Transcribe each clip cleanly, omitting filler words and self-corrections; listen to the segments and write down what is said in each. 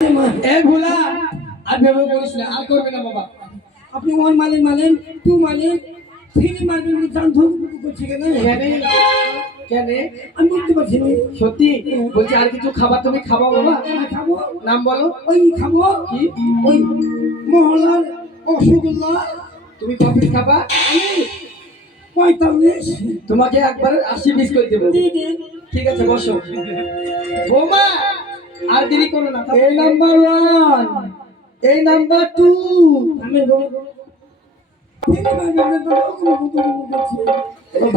এ ভোলা আর ভেবে করিস না, আর করবে না বাবা। আপনি ওয়ান মালেন টু মালেন থ্রি মালেন জান ধরু করছি কেন? কেন আমি বুঝতে পারছি না। সত্যি বলছি, আর কিছু খাবার তুমি খাবো বাবা? খাবো। নাম বলো। ওই খাবো কি? ওই মহলার রসগোল্লা। তুমি কফি খাবা? আমি 45। তোমাকে একবার 80 পিস করে দেবো। ঠিক আছে বসো। বৌমা আর দেরি করো না। এই নাম্বার 1, এই নাম্বার 2। আমি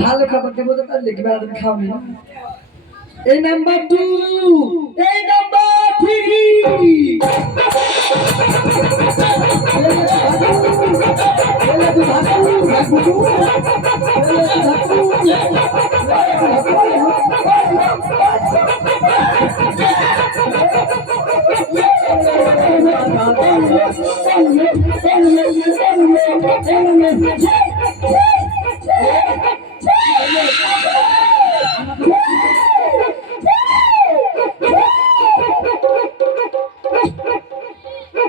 ভালো খাবার দেবো তো তার লিখবে আর খাবি। এই নাম্বার 2, এই নাম্বার 3।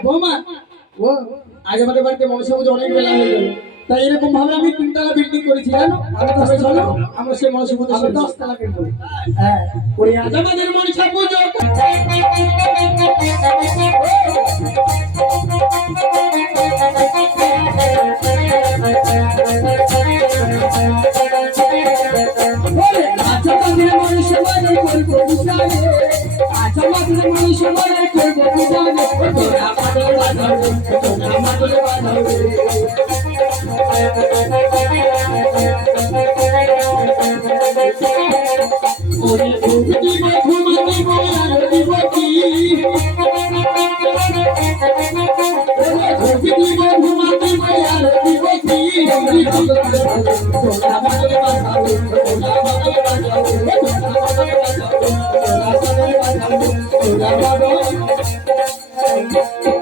বৌমা ও আজ আমাদের বাড়িতে মনসা পুজো অনেক বেলা হয়ে গেল, তাই এরকম ভাবে আমি 3 তলা বিল্ডিং করেছি জানো। আমি 10 তলা, আমরা সেই মনসা পুজো 10 তলা করব। হ্যাঁ, ওই আজ আমাদের মনসা পুজো। Thank you.